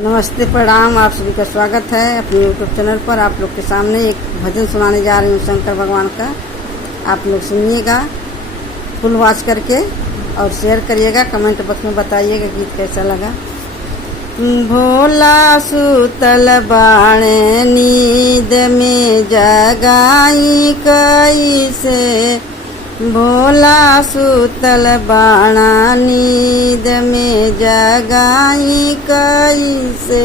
नमस्ते, प्रणाम। आप सभी का स्वागत है अपने यूट्यूब चैनल पर। आप लोग के सामने एक भजन सुनाने जा रही हूँ शंकर भगवान का। आप लोग सुनिएगा फुल वॉच करके और शेयर करिएगा। कमेंट बॉक्स में बताइएगा गीत कैसा लगा। भोला सुतल बाणे नींद में जगाई कैसे, भोला सुतल बाणा नींद में जगाई कैसे,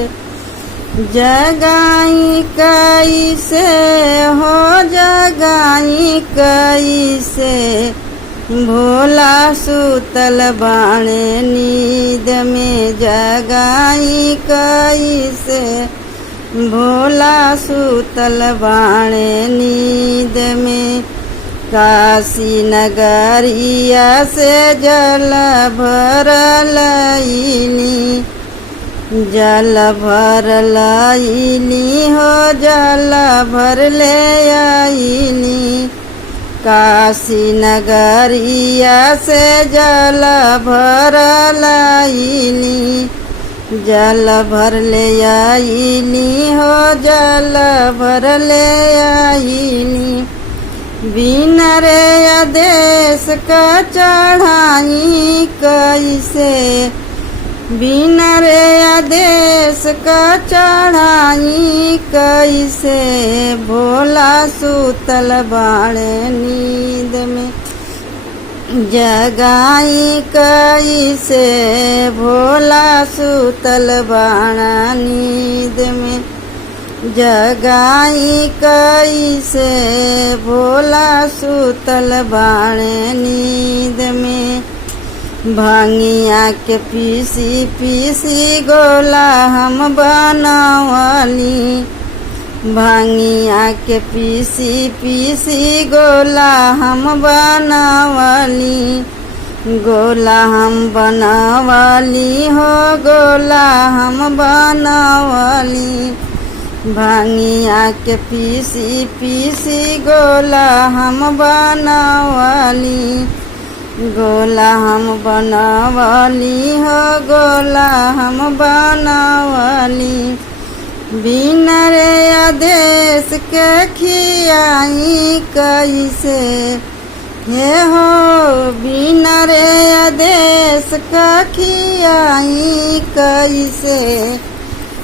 जगाई कैसे हो जगाई कैसे, भोला सुतल बाणे नींद में जगाई कैसे, भोला सुतल बाणे नींद में। काशी नगरिया से जल भर लईनी, जल भर लईनी हो जल भर ले आईनी। काशी नगरिया से जल भर लईनी, जल भर ले आईनी हो जल भर ले आईनी। बिना रे आदेश का चढ़ाई कैसे, बिना रे आदेश का चढ़ाई कैसे, भोला सुतल बाणे नींद में जगाई कैसे, भोला सुतल बाणा नींद में जगाई कैसे, भोला सुतल बाणे नींद में। भांगिया के पीसी पीसी गोला हम बनवाली, भांगिया के पीसी पीसी गोला हम बनवाली, गोला हम बनवाली हो गोला हम बनवाली। भांगिया के पीसी पीसी गोला हम बनवाली, गोला हम बनवाली हो गोला हम बनवाली। बिना रे आदेश के खियाई कैसे, हे हो बिना रे आदेश का खियाई कैसे,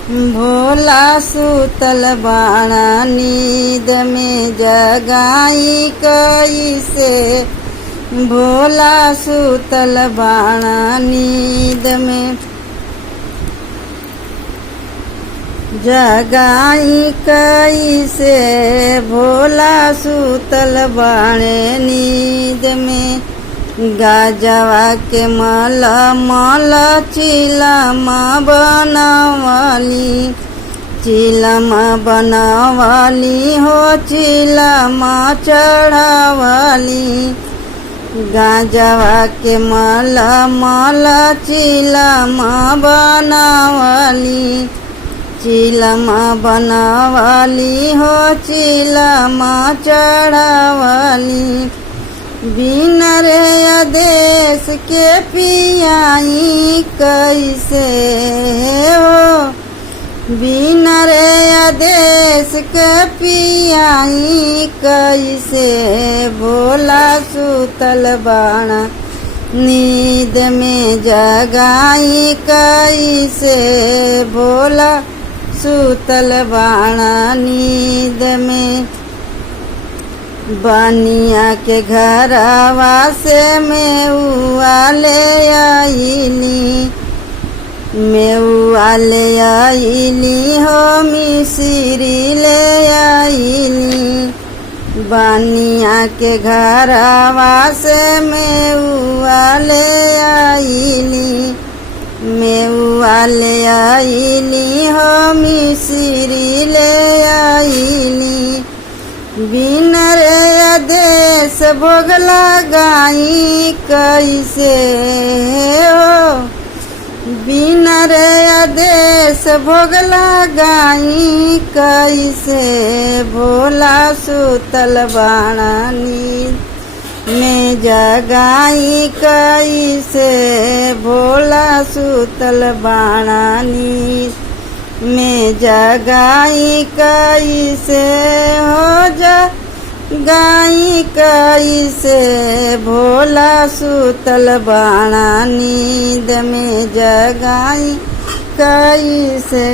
भोला सुतल बाणा नींद में जगाई कैसे, भोला सुतल बाणा नींद में जगाई कैसे, भोला सुतल बाणे नींद में। गाजवा के मल मल चिलम बनवाली, चिलम बनवाली हो चिलम चढ़वाली। गाजवा के मल मल चिलम बनवाली, चिलम बनवाली हो चिलम चढ़वाली। बिना रे आदेश के पियाई कैसे हो, बिना रे आदेश के पियाई कैसे, भोला सुतल बाणा नींद में जगाई कैसे, भोला सुतल बाणा नींद में। बनिया के घरवा से मेउआ ले आईली, मेउआ ले आईली हो मिसरी ले आईली। बनिया के घरवा से मेउआ ले आईली, मेउआ ले आईली हो मिसरी ले आईली। बिना रे आदेश भोग लगाई कैसे हो, बिना रे आदेश भोग लगाई कैसे, भोला सुतल बाणा नींद में जगाई कैसे, भोला सुतल बाणा नींद में जगाई कैसे हो जगाई कैसे भोला सुतल बाणा नींद में जगाई कैसे।